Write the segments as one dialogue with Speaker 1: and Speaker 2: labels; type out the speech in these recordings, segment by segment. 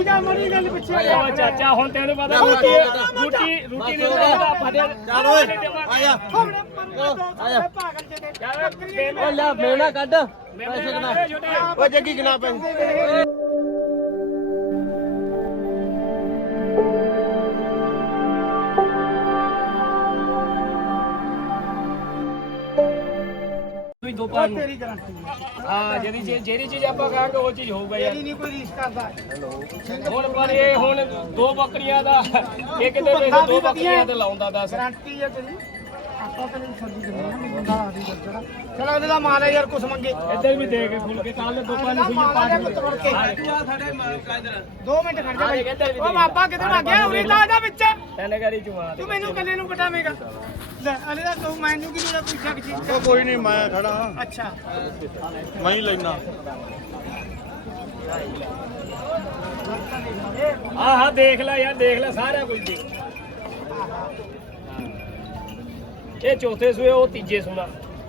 Speaker 1: ਗੱਲ ਪਿੱਛੇ
Speaker 2: ਉਹ ਚਾਚਾ ਹੁਣ ਤੈਨੂੰ ਪਤਾ ਰੂਟੀ ਦੇ
Speaker 3: ਚੱਲ ਓਏ ਆ ਜਾ ਓ ਲੈ ਮੇਣਾ ਕੱਢ ਪੈਸੇ ਕਿਨਾ ਓ ਜੱਗੀ ਕਿਨਾ ਪੈਸੇ
Speaker 2: ਦੋ ਪਾਰ
Speaker 1: ਤੇਰੀ ਗਾਰੰਟੀ
Speaker 2: ਹਾਂ ਜਿਹੜੀ ਚੀਜ਼ ਆਪਾਂ ਕਹਾਂਗੇ ਉਹ ਚੀਜ਼ ਹੋਊਗਾ ਯਾਰ
Speaker 1: ਤੇਰੀ ਨਹੀਂ ਕੋਈ ਰੀਸ ਕਰਦਾ
Speaker 2: ਹੁਣ ਪਰ ਇਹ ਹੁਣ ਦੋ ਬੱਕਰੀਆਂ ਦਾ ਇਹ ਕਿਤੇ ਵੇਖ ਦੋ ਬੱਕਰੀਆਂ ਤੇ ਲਾਉਂਦਾ ਦੱਸ
Speaker 1: ਗਾਰੰਟੀ ਹੈ ਤੇਰੀ ਆਪਾਂ ਤਾਂ ਨਹੀਂ ਛੱਡੀ ਦਿੰਦੇ ਬੰਦਾ ਆਦੀ ਜਿਹੜਾ ਚਲ ਅਗਲੇ ਦਾ ਮਾਲ ਹੈ ਯਾਰ ਕੁਛ ਮੰਗੇ
Speaker 2: ਇੱਧਰ ਵੀ ਦੇ ਕੇ ਖੁੱਲ ਕੇ ਕੱਲ ਦੋਪਾਂ ਨੂੰ ਸੂਈ ਪਾ ਕੇ
Speaker 1: ਸਾਡੇ 2 ਮਿੰਟ ਖੜ ਜਾ ਭਾਈ ਓ ਬਾਬਾ ਕਿੱਧਰ ਆ ਗਿਆ ਉਰੀ ਲਾ ਜਾ ਵਿੱਚ
Speaker 2: ਤੈਨੇ ਗਾੜੀ ਚੁਆ
Speaker 1: ਤੂੰ ਮੈਨੂੰ ਕੱਲੇ ਨੂੰ ਕਟਾਵੇਂਗਾ ਲੈ ਅਲੇ ਦਾ ਤੂੰ ਮੈਨੂੰ ਕੀ ਜਿਹੜਾ ਪੁੱਛਿਆ ਕਿ ਚੀਜ਼
Speaker 3: ਓ ਕੋਈ ਨਹੀਂ ਮੈਂ ਖੜਾ
Speaker 1: ਅੱਛਾ
Speaker 3: ਮੈਂ ਹੀ ਲੈਣਾ
Speaker 2: ਹਾਂ ਦੇਖ ਲੈ ਯਾਰ ਦੇਖ ਲੈ ਸਾਰਾ ਕੁਝ ਦੇਖ ਇਹ ਚੌਥੇ ਸੂਏ ਉਹ ਤੀਜੇ ਸੂਣਾ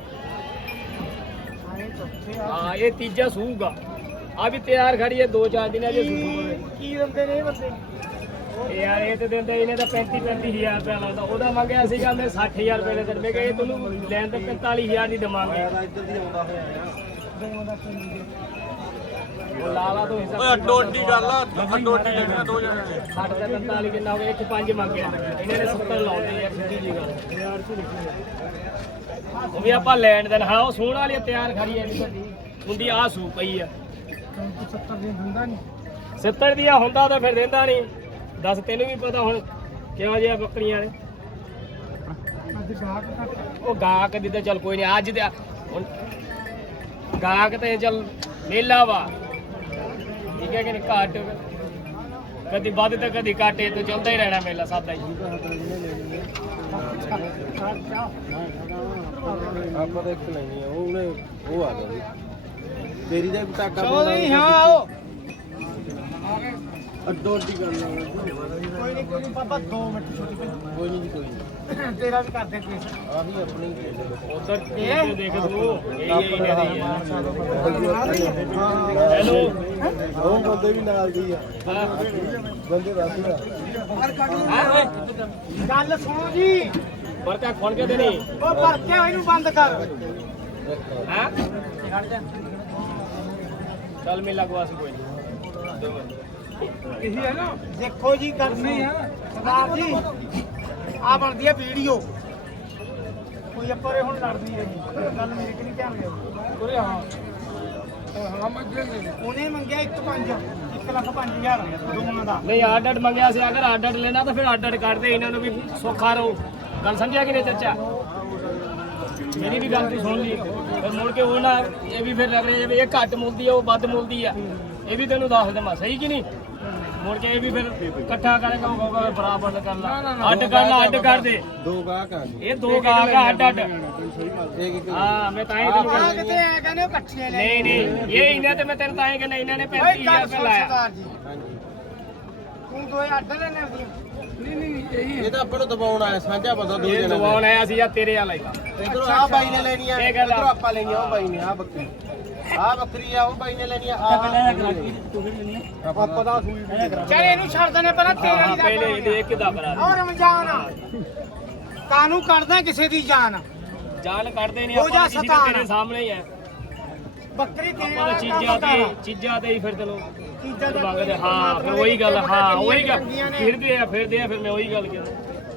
Speaker 2: ਹਾਂ ਇਹ ਤੀਜਾ ਸੂਗਾ ਆ ਵੀ ਤਿਆਰ ਖੜੀ ਹੈ 2-4 ਦਿਨਾਂ ਦੇ ਸੂਗਾ
Speaker 1: ਕੀ ਦਿੰਦੇ ਨੇ ਇਹ ਬੰਦੇ
Speaker 2: ਯਾਰ ਇਹ ਤੇ ਦਿੰਦੇ ਇਹਨੇ ਤਾਂ 35-35000 ਰੁਪਏ ਲਾਉਂਦਾ ਉਹਦਾ ਮੰਗਿਆ ਸੀਗਾ ਮੈਂ 60000 ਰੁਪਏ ਦੇ ਮੈਂ ਕਿਹਾ ਇਹ ਤੁਹਾਨੂੰ ਲੈਣ ਤੇ 45000 ਦੀ ਦਵਾਂਗੇ
Speaker 3: ਇੱਧਰ ਦੀ ਆਉਂਦਾ ਹੋਇਆ
Speaker 2: ਉਹ ਲਾਲਾ ਤੋਂ ਹਿਸਾਬ
Speaker 3: ਓਏ ਅੱਡੋਡੀ ਗੱਲ ਆ ਅੱਡੋਡੀ ਲੈਣਾ ਦੋ ਜਣੇ ਨੇ
Speaker 2: 60 ਤੇ 45 ਕਿੰਨਾ ਹੋ ਗਿਆ 1.5 ਮੰਗਿਆ ਇਹਨਾਂ ਨੇ 70 ਲਾਉਂਦੇ ਯਾਰ ਸਿੱਧੀ ਜੀ ਗੱਲ ਉਹ ਵੀ ਆਪਾਂ ਲੈਣ ਦੇਣ ਹਾਂ ਉਹ ਸੂਣ ਵਾਲੀ ਤਿਆਰ ਖੜੀ ਹੈ ਹੁੰਦੀ ਆ ਸੂ ਪਈ ਆ
Speaker 1: 70 ਦਿਨ ਹੁੰਦਾ ਨਹੀਂ
Speaker 2: 70 ਦੀਆਂ ਹੁੰਦਾ ਤਾਂ ਫਿਰ ਦਿੰਦਾ ਨਹੀਂ ਦੱਸ ਤੈਨੂੰ ਵੀ ਪਤਾ ਹੁਣ ਕਿਹੋ ਜਿਹਾ ਬੱਕਰੀਆਂ ਨੇ
Speaker 1: ਅੱਜ ਗਾਹਕ ਘੱਟ
Speaker 2: ਉਹ ਗਾਹਕ ਦੀ ਤਾਂ ਚੱਲ ਕੋਈ ਨਹੀਂ ਅੱਜ ਤੇ ਹੁਣ ਗਾਹਕ ਤੇ ਚੱਲ ਮੇਲਾ ਵਾ ਠੀਕ ਹੈ ਕਿ ਨਹੀਂ ਘਾਟ ਕਦੀ ਵੱਧ ਤੇ ਕਦੀ ਘਾਟੇ ਤੇ ਚੱਲਦਾ ਹੀ ਰਹਿਣਾ ਮੇਲਾ ਸਾਦਾ ਹੀ
Speaker 3: ਆਪਾਂ ਤਾਂ ਇੱਕ ਲੈਣੀ ਆ ਉਹਨੇ ਉਹ ਆ ਗਿਆ ਜੀ ਤੇਰੀ ਦਾ ਵੀ ਟਾਕਾ
Speaker 1: ਨਹੀਂ ਹਾਂ ਆਓ
Speaker 3: ਅੱਡੋਡੀ ਗੱਲ ਆ
Speaker 1: ਕੋਈ ਨਹੀਂ ਬਾਬਾ 2 ਮਿੰਟ ਛੁੱਟੀ
Speaker 3: ਕੋਈ ਨਹੀਂ ਜੀ ਕੋਈ ਨਹੀਂ
Speaker 1: ਤੇਰਾ ਵੀ ਕਰਦੇ ਕੇਸ
Speaker 3: ਆ ਵੀ ਆਪਣੀ
Speaker 2: ਉਧਰ ਇਹ ਦੇਖ ਤੂੰ ਇਹ ਇਹਨਾਂ ਦੀ ਹੈ ਹੈਲੋ
Speaker 3: ਉਹ ਬੰਦੇ ਵੀ ਨਾਲ ਗਈ ਆ ਬੰਦੇ ਦੱਸਦਾ
Speaker 1: ਗੱਲ ਸੁਣੋ ਜੀ
Speaker 2: ਵਰਕਾ ਖੋਲ ਕੇ ਦੇਣੀ
Speaker 1: ਉਹ ਭਰਤਿਆ ਇਹਨੂੰ ਬੰਦ ਕਰ
Speaker 2: ਹਾਂ ਚੱਲ ਮੇਲਾ ਗਵਾਸ ਕੋਈ ਨਹੀਂ
Speaker 1: ਇਹੀ ਹੈ ਨਾ ਦੇਖੋ ਜੀ ਗੱਲ ਨਹੀਂ ਆ ਸਰਦਾਰ ਜੀ ਆ ਬਣਦੀ ਹੈ ਵੀਡੀਓ ਕੋਈ ਆਪਰੇ ਹੁਣ ਲੜਦੀ ਹੈ ਗੱਲ ਮੇਰੇ ਕਿ ਨਹੀਂ ਧਿਆਨ ਦਿਓ ਉਰੇ ਹਾਂ ਉਹਨੇ ਮੰਗਿਆ 1,05,000 ਦੋਵਾਂ ਦਾ
Speaker 2: ਨਹੀਂ ਆਡਡ ਮੰਗਿਆ ਸੀ ਅਗਰ ਆਡਡ ਲੈਣਾ ਤਾਂ ਫਿਰ ਆਡਡ ਕੱਢਦੇ ਇਹਨਾਂ ਨੂੰ ਵੀ ਸੌਖਾ ਰਹੋ ਗੱਲ ਸਮਝਿਆ ਕਿ ਨਹੀਂ ਚਾਚਾ ਮੇਰੀ ਵੀ ਗੱਲ ਤੂੰ ਸੁਣ ਲਈ ਫਿਰ ਮੁੜ ਕੇ ਉਹ ਨਾ ਇਹ ਵੀ ਫਿਰ ਲੱਗ ਰਿਹਾ ਇਹ ਘੱਟ ਮੁੱਲਦੀ ਆ ਉਹ ਵੱਧ ਮੁੱਲਦੀ ਆ ਇਹ ਵੀ ਤੈਨੂੰ ਦੱਸ ਦੇਵਾਂ ਸਹੀ ਕਿ ਨਹੀਂ ਮੁੜ ਕੇ ਇਹ ਵੀ ਫਿਰ ਇਕੱਠਾ ਕਰੇਗਾ ਉਹ ਕਹੂਗਾ ਬਰਾਬਰ ਕਰ ਲਾ ਅੱਡ ਕਰ ਲਾ ਅੱਡ ਕਰ ਦੇ
Speaker 3: ਦੋ ਗਾਹਕ ਆ
Speaker 2: ਇਹ ਦੋ ਗਾਹਕ ਆ ਅੱਡ ਅੱਡ
Speaker 3: ਇੱਕ
Speaker 2: ਹਾਂ ਮੈਂ ਤਾਂ ਹੀ ਤੈਨੂੰ
Speaker 1: ਆ ਕਿਤੇ ਆ ਕਹਿੰਦੇ ਉਹ ਇਕੱਠੇ ਲੈ
Speaker 2: ਨਹੀਂ ਇਹ ਇਹਨਾਂ ਤੇ ਮੈਂ ਤੈਨੂੰ ਤਾਂ ਹੀ ਕਹਿੰਦਾ ਇਹਨਾਂ ਨੇ 35000 ਰੁਪਏ ਲਾਇਆ
Speaker 1: ਸਰਦਾਰ ਜੀ
Speaker 3: ਹਾਂਜੀ
Speaker 1: ਤੂੰ ਦੋਏ ਅੱਡ ਲੈਣੇ ਹੁੰਦੀਆਂ ਨਹੀਂ
Speaker 3: ਇਹ ਤਾਂ ਆਪਾਂ ਨੂੰ ਦਬਾਉਣ ਆਇਆ ਸਾਂਝਾ ਬੰਦਾ ਦੋ
Speaker 2: ਇਹ
Speaker 3: ਜਣੇ
Speaker 2: ਦਵਾਉਣ ਆਇਆ ਸੀ ਜਾਂ ਤੇਰੇ ਵਾਲਾ ਹੀ
Speaker 3: ਇਧਰੋਂ ਆ ਬਾਈ ਨੇ ਲੈਣੀ ਆ
Speaker 2: ਇਹ ਗੱਲ ਆ।
Speaker 3: ਇਧਰੋਂ ਆਪਾਂ ਲੈਣੀ ਆ ਉਹ ਬਾਈ ਨੇ ਆ ਬੱਕਰੀ ਆ ਬੱਕਰੀ ਆ ਉਹ ਬਾਈ ਨੇ ਲੈਣੀ ਆ ਆਪਾਂ ਦਾ ਸੂਈ
Speaker 1: ਚੱਲ ਇਹਨੂੰ ਛੱਡ ਦਨੇ ਪਹਿਲਾਂ ਤੇਰੇ ਵਾਲੀ
Speaker 2: ਪਹਿਲੇ ਇਹ ਦੇਖ ਕਿਦਾ ਕਰਾ
Speaker 1: ਔਰ ਰਮਜ਼ਾਨ ਕਾਨੂੰ ਕੱਢਦਾ ਕਿਸੇ ਦੀ ਜਾਨ
Speaker 2: ਜਾਨ ਕੱਢਦੇ ਨਹੀਂ
Speaker 1: ਹੋ ਜਾ
Speaker 2: ਆਪਾਂ ਕਿਸੇ ਦੇ
Speaker 1: ਸਤਾਨ।
Speaker 2: ਤੇਰੇ ਸਾਹਮਣੇ ਹੀ ਹੈ
Speaker 1: ਬੱਕਰੀ ਤੇਰੇ
Speaker 2: ਆਪਾਂ ਤਾਂ ਚੀਜ਼ਾਂ ਤੇ ਹੀ ਫਿਰ ਤੈਨੂੰ ਮੰਗਦੇ ਹਾਂ ਫਿਰ ਉਹੀ ਗੱਲ ਹਾਂ ਉਹੀ ਗੱਲ ਫਿਰਦੇ ਆ ਫਿਰ ਮੈਂ ਉਹੀ ਗੱਲ ਕਹਿੰਦਾ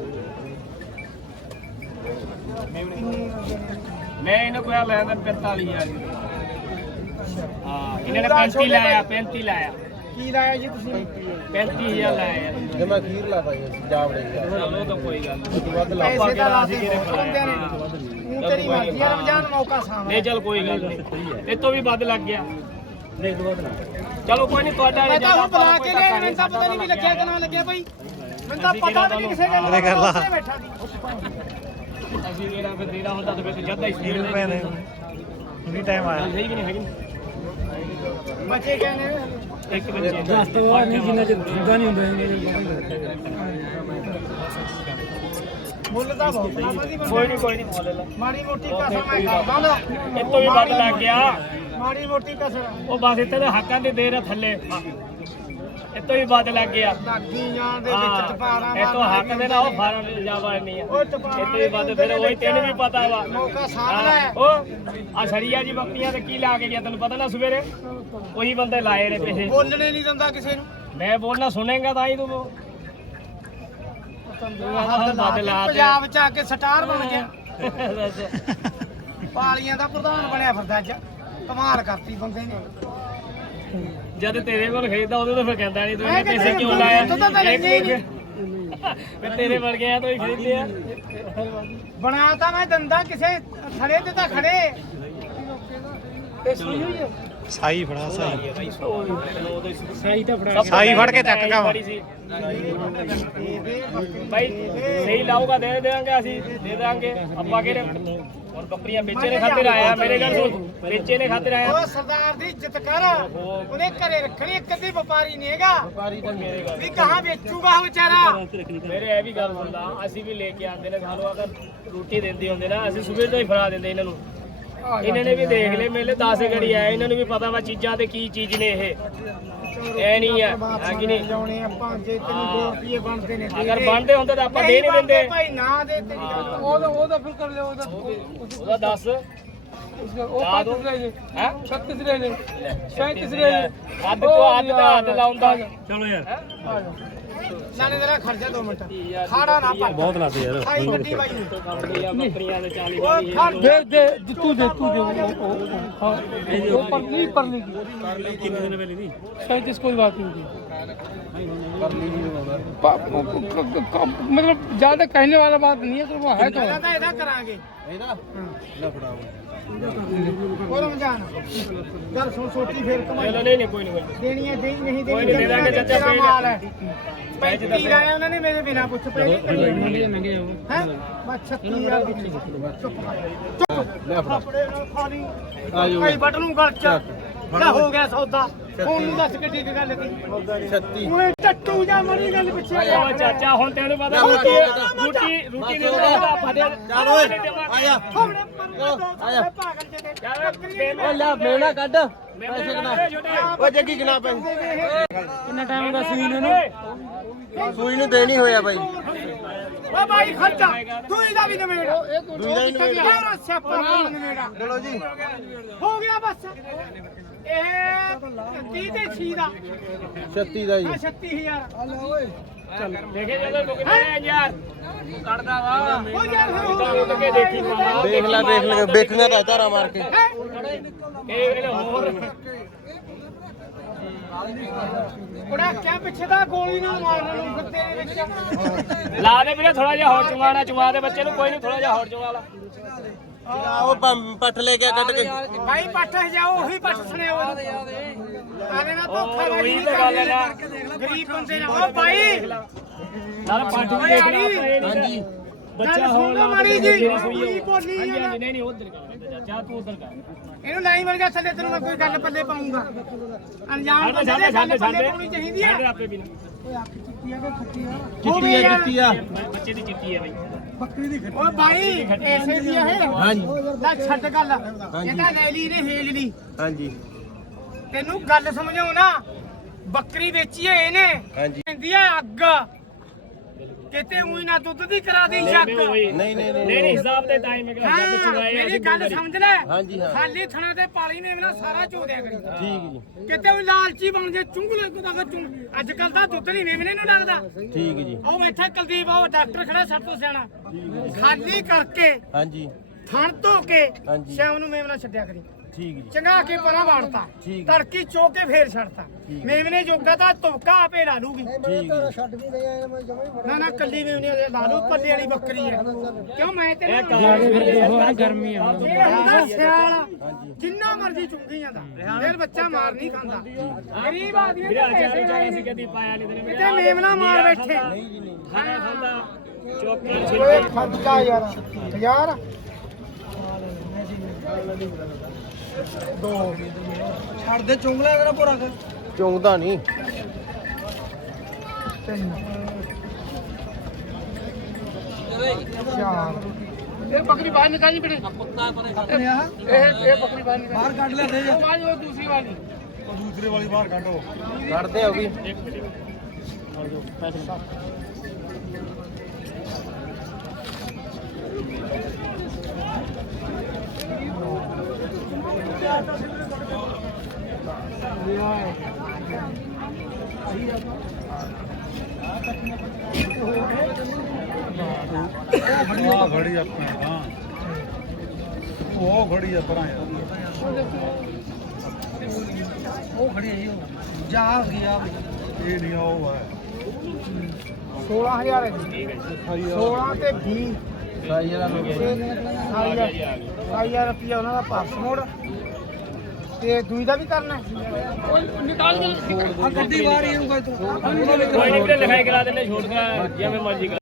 Speaker 2: ਮੈਂ ਇਹਨੂੰ ਕੋਈ ਲੈਂਦਾ 45000 ਹਾਂ ਇਹਨਾਂ ਨੇ 35 ਲਾਇਆ
Speaker 1: ਕੀ ਲਾਇਆ ਜੀ ਤੁਸੀਂ
Speaker 2: 35000 ਲਾਇਆ ਯਾਰ
Speaker 3: ਜੇ ਮੈਂ ਖੀਰ ਲਾਦਾ ਜੀ ਜਾਵੜੇ ਗਿਆ
Speaker 2: ਚਲੋ ਤਾਂ ਕੋਈ ਗੱਲ ਨਹੀਂ
Speaker 3: ਵੱਧ ਲਾ
Speaker 1: ਪੈਸੇ ਤਾਂ ਲਾ ਦੇ ਤੂੰ ਤੇਰੀ ਮਰਜ਼ੀ ਆ ਰਮਜ਼ਾਨ ਮੌਕਾ ਸਾਂਭ
Speaker 2: ਨਹੀਂ ਚੱਲ ਕੋਈ ਗੱਲ ਨਹੀਂ ਇਹ ਤੋਂ ਵੀ ਵੱਧ ਲੱਗ ਗਿਆ ਨਹੀਂ ਤੋਂ ਵੱਧ ਚਲੋ ਕੋਈ ਨਹੀਂ ਤੁਹਾਡਾ
Speaker 1: ਮੈਂ ਤਾਂ ਹੁਣ ਬੁਲਾ ਕੇ ਲਿਆ ਮੈਨੂੰ ਤਾਂ ਪਤਾ ਨਹੀਂ ਵੀ ਲੱਗਿਆ ਕਿ ਨਾ ਲੱਗਿਆ ਭਾਈ ਮੈਨੂੰ ਤਾਂ ਪਤਾ ਵੀ ਨਹੀਂ ਕਿਸੇ ਗੱਲ ਦਾ ਕਰ ਲਾ ਬੈਠਾ ਸੀ
Speaker 2: ਅਸੀਂ ਇਹਦਾ ਫਿਰ ਦੇਣਾ ਹੁੰਦਾ ਤਾਂ ਫਿਰ ਜਦ ਹੀ ਸੀ
Speaker 4: ਵੀ ਟਾਈਮ ਆਇਆ
Speaker 2: ਸਹੀ ਕਿ ਨਹੀਂ ਹੈਗੀ
Speaker 1: ਬੱਚੇ ਕਹਿੰਦੇ
Speaker 2: ਇੱਕ ਬੱਚੇ
Speaker 4: ਦਸ ਤੋਂ ਬਾਅਦ ਨਹੀਂ ਜਿੰਨਾ ਚਿਰ ਦੁੱਧਾ ਨਹੀਂ ਹੁੰਦਾ
Speaker 1: ਮੁੱਲ ਤਾਂ ਬਹੁਤ
Speaker 2: ਕੋਈ ਨਹੀਂ ਬੋਲ ਲੈ
Speaker 1: ਮਾੜੀ ਮੋਟੀ ਕਸਰ ਮੈਂ ਕਰਦਾ ਨਾ
Speaker 2: ਇਹ ਤੋਂ ਵੀ ਵੱਧ ਲੱਗ ਗਿਆ
Speaker 1: ਮਾੜੀ ਮੋਟੀ ਕਸਰ
Speaker 2: ਉਹ ਬਸ ਇੱਥੇ ਦੇ ਹੱਕਾਂ ਦੇ ਦੇਰ ਆ ਥੱਲੇ ਇਤੋਂ ਵੀ ਵੱਧ ਲੱਗ ਗਿਆ
Speaker 1: ਲੱਗੀਆਂ ਦੇ ਵਿੱਚ ਟਪਾਰਾਂ
Speaker 2: ਇਹ ਤੋਂ ਹੱਕ ਦੇ ਨਾ ਉਹ ਫਾਰਮ ਜਾ ਵੜਨੀ ਆ ਇਤੋਂ ਵੀ ਵੱਧ ਫਿਰ ਉਹੀ ਤੈਨੂੰ ਵੀ ਪਤਾ ਵਾ
Speaker 1: ਮੌਕਾ ਸਾਂਭ ਲੈ
Speaker 2: ਉਹ ਆ ਸੜੀਆ ਜੀ ਬੱਕਰੀਆਂ ਤੇ ਕੀ ਲਾ ਕੇ ਗਿਆ ਤੈਨੂੰ ਪਤਾ ਨਾ ਸਵੇਰੇ ਉਹੀ ਬੰਦੇ ਲਾਏ ਨੇ ਪੈਸੇ
Speaker 1: ਬੋਲਣੇ ਨਹੀਂ ਦਿੰਦਾ ਕਿਸੇ ਨੂੰ
Speaker 2: ਮੈਂ ਬੋਲਣਾ ਸੁਣੇਗਾ ਤਾਂ ਹੀ ਤੂੰ
Speaker 1: ਪੰਜਾਬ ਚ ਆ ਕੇ ਸਟਾਰ ਬਣ ਗਿਆ ਪਾਲੀਆਂ ਦਾ ਪ੍ਰਧਾਨ ਬਣਿਆ ਫਿਰਦਾ ਅੱਜ ਕਮਾਲ ਕਰਤੀ ਬੰਦੇ ਨੇ
Speaker 2: ਜਦ ਤੇਰੇ ਕੋਲ ਖਰੀਦਦਾ ਉਹਦੇ ਤੋਂ ਫਿਰ ਕਹਿੰਦਾ ਨਹੀਂ ਤੂੰ
Speaker 1: ਮੈਂ
Speaker 2: ਇੰਨੇ ਪੈਸੇ ਕਿਉਂ ਲਾਇਆ
Speaker 1: ਤੂੰ ਤਾਂ ਲੈਂਦੇ ਹੀ ਨਹੀਂ
Speaker 2: ਮੈਂ ਤੇਰੇ ਵਰ ਗਿਆ ਤੂੰ ਹੀ ਖਰੀਦੇ ਆ
Speaker 1: ਬਣਾ ਤਾਂ ਮੈਂ ਦੰਦਾ ਕਿਸੇ ਖੜੇ ਤੇ ਤਾਂ ਖੜੇ ਇਹ ਸੁਣੀ ਹੋਈ ਹੈ
Speaker 4: ਸਾਈ ਫੜਾ ਸਾਈ
Speaker 2: ਸਹੀ ਤਾਂ
Speaker 4: ਸਾਈ ਫੜ ਕੇ ਚੱਕ ਗਾ
Speaker 2: ਭਾਈ ਸਹੀ ਲਾਊਗਾ ਦੇ ਦੇਵਾਂਗੇ ਅਸੀਂ ਦੇ ਦਾਂਗੇ ਆਪਾਂ ਕਿਹੜੇ और ਬੱਕਰੀਆਂ ਵੇਚੇ ਨੇ ਖਾਤਰ ਆਇਆ ਮੇਰੇ ਘਰ ਸੁਣ ਵੇਚੇ ਨੇ ਖਾਤਰ ਆਇਆ
Speaker 1: ਉਹ ਸਰਦਾਰ ਦੀ ਇੱਜ਼ਤ ਕਰ ਉਹਨੇ ਘਰੇ ਰੱਖਣੀ ਇੱਕ ਅੱਧੀ ਵਪਾਰੀ ਨਹੀਂ ਹੈਗਾ
Speaker 2: ਵਪਾਰੀ ਤਾਂ ਮੇਰੇ ਘਰ
Speaker 1: ਵੀ ਕਹਾਂ ਵੇਚੂਗਾ ਉਹ ਵਿਚਾਰਾ
Speaker 2: ਮੇਰੇ ਇਹ ਵੀ ਗੱਲ ਸੁਣਦਾ ਅਸੀਂ ਵੀ ਲੈ ਕੇ ਆਉਂਦੇ ਨੇ ਸਾਨੂੰ ਅਗਰ ਰੋਟੀ ਦਿੰਦੇ ਹੁੰਦੇ ਨਾ ਅਸੀਂ ਸਵੇਰ ਤੋਂ ਹੀ ਫੜਾ ਦਿੰਦੇ ਇਹਨਾਂ ਨੂੰ ਇਹਨਾਂ ਨੇ ਵੀ ਦੇਖ ਲਏ ਮੇਲੇ 10 ਘੜੀ ਆਏ ਇਹਨਾਂ ਨੂੰ ਵੀ ਪਤਾ ਵਾ ਚੀਜ਼ਾਂ ਤੇ ਕੀ ਚੀਜ਼ ਨੇ ਇਹ ਨਹੀਂ ਆ ਕਿ ਨਹੀਂ
Speaker 1: ਲਾਉਣੇ ਆਪਾਂ ਜੇ ਤੈਨੂੰ 2 ਰੁਪਏ ਬਣਦੇ ਨੇ
Speaker 2: ਅਗਰ ਬਣਦੇ ਹੁੰਦੇ ਤਾਂ ਆਪਾਂ ਦੇ ਨਹੀਂ ਦਿੰਦੇ
Speaker 1: ਭਾਈ ਨਾ ਦੇ ਤੇਰੀ ਗੱਲ ਉਹਦਾ ਫਿਰ ਕਰ ਲਿਓ
Speaker 2: ਉਹਦਾ ਦੱਸ
Speaker 1: ਉਹ 35 ਲੈ ਜੇ
Speaker 2: ਹੈ
Speaker 1: 36 ਲੈ ਜੇ 37 ਲੈ ਜੇ
Speaker 2: ਅੱਧ ਤੋਂ ਅੱਧ ਦਾ ਹੱਥ ਲਾਉਂਦਾ
Speaker 4: ਚਲੋ ਯਾਰ
Speaker 1: ਨਾਲੇ ਤੇਰਾ ਖਰਚਾ 2 ਮਿੰਟ ਖਾੜਾ ਨਾ ਪਾ
Speaker 4: ਬਹੁਤ ਲਾਦੇ ਯਾਰ
Speaker 1: ਖਾਈ ਗੱਡੀ ਬਾਈ ਨੂੰ
Speaker 2: ਬੱਕਰੀਆਂ ਦੇ 40
Speaker 1: ਉਹ ਖੜ ਦੇ ਤੂੰ ਦੇ ਉਹ ਪਰਲੀ
Speaker 4: ਕਿੰਨੇ ਦਿਨ ਪਹਿਲੇ ਦੀ
Speaker 1: शायद इस कोई बात नहीं मतलब ज्यादा कहने वाला बात नहीं है तो वो है तो ऐसा करांगे और रमजान चल सोची फिर कमाई
Speaker 2: नहीं कोई नहीं
Speaker 1: देनी है देनी नहीं
Speaker 2: कोई
Speaker 1: देनी
Speaker 2: नहीं दे देंगे चाचा
Speaker 1: तेरा माल है पैंती लाया उन्होंने मेरे बिना कुछ पहले हैं बस 36000 चुप कपड़े खाली भाई बटनू गल च क्या हो गया सौदा ਹੁਣ ਨੂੰ ਦੱਸ ਕਿੱਡੀ ਗੱਲ ਕੀ 36 ਓਏ ਟੱਟੂ ਜਾਂ ਮਰੀ ਗੱਲ ਪਿੱਛੇ
Speaker 2: ਉਹ ਚਾਚਾ ਹੁਣ ਤੈਨੂੰ ਪਤਾ ਰੋਟੀ ਦੇ ਆਪਾਂ ਦੇ
Speaker 3: ਚੱਲ ਓਏ ਆਇਆ
Speaker 1: ਆਇਆ ਪਾਗਲ ਜਿਹੇ
Speaker 3: ਓ ਲੈ ਮੇਣਾ ਕੱਢ ਪੈਸੇ ਕਿਨਾ ਓ ਜੱਗੀ ਕਿਨਾ ਪੈਸੇ
Speaker 1: ਕਿੰਨਾ ਟਾਈਮ ਹੋ ਗਿਆ ਸੂਈ ਨੂੰ
Speaker 3: ਸੂਈ ਨੂੰ ਦੇ ਨਹੀਂ ਹੋਇਆ ਬਾਈ
Speaker 1: ਓ ਭਾਈ ਖਰਚਾ ਤੂੰ ਇਹਦਾ ਵੀ ਨਵੇੜ
Speaker 3: ਦੂਈ ਦਾ ਹੀ ਨਵੇੜ।
Speaker 1: ਯਾਰ ਸਿਆਪਾ ਨਵੇੜਾ
Speaker 3: ਚਲੋ ਜੀ
Speaker 1: ਹੋ ਗਿਆ ਬਸ ਇਹ 30 ਤੇ 6 ਦਾ
Speaker 3: 36 ਦਾ ਜੀ
Speaker 1: 36000
Speaker 2: ਚੱਲ ਦੇਖੇ ਜਦੋਂ ਟੁਕੜੇ ਯਾਰ ਕੱਢਦਾ ਵਾ
Speaker 1: ਹੋ ਯਾਰ
Speaker 2: ਟੁੱਟ ਕੇ ਦੇਖੀ ਮਾਮਾ
Speaker 3: ਦੇਖ ਲੈ ਵੇਖਣਾ ਤਾਂ ਧਾਰਾ ਮਾਰ ਕੇ
Speaker 2: ਇਹ ਵੇਲੇ ਹੋਰ
Speaker 1: ਉਹਦਾ ਕਿਆ ਪਿੱਛੇ ਦਾ ਗੋਲੀ ਨਾਲ ਮਾਰਨ ਨੂੰ ਫਿਰਦੇ ਨੇ ਵਿੱਚ
Speaker 2: ਲਾ ਦੇ ਵੀਰੇ ਥੋੜਾ ਜਿਹਾ ਹੋਰ ਚੁੰਗਾਣਾ ਚੁੰਗਾ ਦੇ ਬੱਚੇ ਨੂੰ ਕੋਈ ਨਹੀਂ ਥੋੜਾ ਜਿਹਾ ਹੋਰ ਚੁੰਗਾ ਲਾ
Speaker 3: ਉਹ ਪੱਠ ਲੈ ਕੇ ਕੱਢ ਕੇ
Speaker 1: ਭਾਈ ਪੱਠ ਜਾਓ ਉਹੀ ਪੱਠ ਸੁਣੇ ਉਹ ਆਲੇ ਨਾ ਧੋਖਾ
Speaker 2: ਉਹੀ ਤਾਂ ਗੱਲ ਹੈ ਨਾ
Speaker 1: ਗਰੀਬ ਬੰਦੇ ਨੇ ਓ ਭਾਈ
Speaker 2: ਨਾਲ ਪਾਠ ਵੀ ਦੇਖਣਾ
Speaker 3: ਹਾਂਜੀ
Speaker 2: ਬੱਚਾ ਹੋਣ
Speaker 1: ਸੁਣੋ ਮਾਰੀ ਜੀ ਕੀ ਬੋਲੀ
Speaker 2: ਹਾਂਜੀ
Speaker 1: ਆ
Speaker 2: ਹਾਂਜੀ ਨਹੀਂ ਉਧਰ ਕਰ ਚਾਚਾ ਤੂੰ ਉਧਰ ਕਰ
Speaker 1: ਇਹਨੂੰ ਲਾਈ ਵਰਗਾ ਥੱਲੇ ਤੈਨੂੰ ਮੈਂ ਕੋਈ ਗੱਲ ਪੱਲੇ ਪਾਉਂਗਾ ਅਣਜਾਣ ਬੰਦੇ ਦੇ ਗੱਲ ਪੱਲੇ ਪਾਉਣੀ ਚਾਹੀਦੀ ਆ
Speaker 2: ਆਪੇ ਵੀ
Speaker 1: ਓਏ ਅੱਖ ਚਿੱਟੀ ਆ ਕਿ ਖੱਟੀ ਆ
Speaker 3: ਚਿੱਟੀ ਆ
Speaker 2: ਬੱਚੇ ਦੀ ਚਿੱਟੀ ਹੈ ਬਾਈ
Speaker 1: ਬੱਕਰੀ ਦੀ ਖੱਟੀ ਓ ਭਾਈ ਐਸੇ ਦੀ ਇਹ
Speaker 3: ਹਾਂਜੀ
Speaker 1: ਲੈ ਛੱਡ ਗੱਲ ਇਹ ਤਾਂ ਰੈਲੀ ਨੇ ਹੇਲ ਲਈ
Speaker 3: ਹਾਂਜੀ
Speaker 1: ਤੈਨੂੰ ਗੱਲ ਸਮਝਾਉ ਨਾ ਬੱਕਰੀ ਵੇਚੀ ਹੈ ਇਹਨੇ
Speaker 3: ਹਾਂਜੀ
Speaker 1: ਕਹਿੰਦੀ ਆ ਅੱਗ ਕਿਤੇ ਉਹੀ ਨਾ ਦੁੱਧ ਦੀ ਕਰਾ ਦੀ ਜੱਗ
Speaker 3: ਨਹੀਂ
Speaker 2: ਨਹੀਂ ਹਿਸਾਬ ਦੇ ਟਾਈਮ ਹੈ
Speaker 1: ਹਾਂ ਮੇਰੀ ਗੱਲ ਸਮਝ ਲੈ
Speaker 3: ਹਾਂਜੀ ਹਾਂ
Speaker 1: ਖਾਲੀ ਥਣਾ ਤੇ ਪਾਲੀ ਨੇ ਨਾ ਸਾਰਾ ਚੋਦਿਆ ਕਰੀ
Speaker 3: ਠੀਕ ਜੀ
Speaker 1: ਕਿਤੇ ਉਹ ਲਾਲਚੀ ਬਣ ਜੇ ਚੁੰਗਲੇ ਕੋ ਚੁੰਗ ਅੱਜ ਕੱਲ ਦਾ ਦੁੱਧ ਨਹੀਂ ਮੇਵਨੇ ਨੂੰ ਲੱਗਦਾ
Speaker 3: ਠੀਕ ਜੀ
Speaker 1: ਉਹ ਬੈਠਾ ਕੁਲਦੀਪ ਉਹ ਡਾਕਟਰ ਖੜਾ ਸਭ ਤੋਂ ਸਿਆਣਾ ਖਾਲੀ ਕਰਕੇ
Speaker 3: ਹਾਂਜੀ
Speaker 1: ਥਣ ਧੋ ਕੇ
Speaker 3: ਹਾਂਜੀ।
Speaker 1: ਸ਼ਾਮ ਨੂੰ ਮੇਵਨਾ ਛੱਡਿਆ ਕਰੀ
Speaker 3: ਠੀਕ ਜੀ
Speaker 1: ਚੰਗਾ ਕੇ ਪਰਾਂ ਵਾੜਤਾ
Speaker 3: ਠੀਕ।
Speaker 1: ਤੜਕੀ ਚੋ ਕੇ ਫੇਰ ਛੱਡਤਾ ਮੇਵਨੇ ਜੋਗਾ ਤਾਂ ਤੁਪਕਾ ਆਪੇ ਲਾ ਲੂਗੀ
Speaker 3: ਠੀਕ
Speaker 1: ਨਾ ਨਾ ਕੱਲੀ ਮੇਵਨੇ ਲਾ ਲੂ ਪੱਲੇ ਵਾਲੀ ਬੱਕਰੀ ਹੈ ਕਿਉਂ ਮੈਂ ਤੇ
Speaker 4: ਗਰਮੀ ਆ
Speaker 1: ਇਹ ਹੁੰਦਾ ਸਿਆਲ ਜਿੰਨਾ ਮਰਜ਼ੀ ਚੁੰਗੀ ਜਾਂਦਾ ਫਿਰ ਬੱਚਾ ਮਾਰ ਨਹੀਂ ਖਾਂਦਾ ਗਰੀਬ ਆਦਮੀ
Speaker 2: ਵੀਰੇ
Speaker 1: ਦੇ
Speaker 2: ਆਚਾਰ
Speaker 1: ਪੈਸੇ
Speaker 2: ਵਿਚਾਰੇ ਸੀ ਕਦੀ ਪਾਇਆ ਨਹੀਂ ਤੇਰੇ
Speaker 1: ਕਿਤੇ ਮੇਵਨਾ ਮਾਰ ਬੈਠੇ
Speaker 2: ਖਾਣਾ ਖਾਂਦਾ ਚੋਕਰ
Speaker 1: ਓਏ ਖਰਚਾ ਯਾਰ ਦੋ ਛੱਡ ਦੇ ਚੁੰਗਲਾ ਮੇਰਾ ਪੂਰਾ ਕਰ
Speaker 3: ਚੁੰਗਦਾ ਨਹੀਂ
Speaker 1: ਇਹ ਬੱਕਰੀ ਬਾਹਰ ਨਿਕਾਲੀ ਬੇਟੇ ਇਹ ਬੱਕਰੀ ਬਾਹਰ ਨਿਕਾਲ ਬਾਹਰ ਕੱਢ ਲੈ ਦੇ ਉਹ ਦੂਸਰੀ ਵਾਲੀ ਦੂਸਰੇ ਵਾਲੀ ਬਾਹਰ ਕੱਢੋ
Speaker 3: ਕੱਢਦੇ ਹੋ ਵੀ
Speaker 1: ਆ ਖੜੀ ਆਪਣੇ ਹਾਂ ਉਹ ਖੜੀ ਆ ਪਰਾਂ ਯਾਰ ਉਹ ਖੜੀ ਹੈ ਜੀ ਜਾ ਗਿਆ ਇਹ ਨਹੀਂ ਉਹ ਹੈ 16000 ਹੈ ਜੀ 16 ਤੇ 20 2,000 ਰੁਪਇਆ ਉਹਨਾਂ ਦਾ ਪਾਸ ਮੋੜ ਤੇ ਦੂਈ ਦਾ ਵੀ ਕਰਨਾ ਨਿਕਾਲ ਕੇ ਗੱਡੀ ਬਾਹਰ ਹੀ ਹੋਊਗਾ ਤੂੰ
Speaker 2: ਕੋਈ ਨਹੀਂ ਲਿਖਾਈ ਕਰਾ ਦਿੰਦੇ ਛੋਟ ਜਿਵੇਂ ਮਰਜ਼ੀ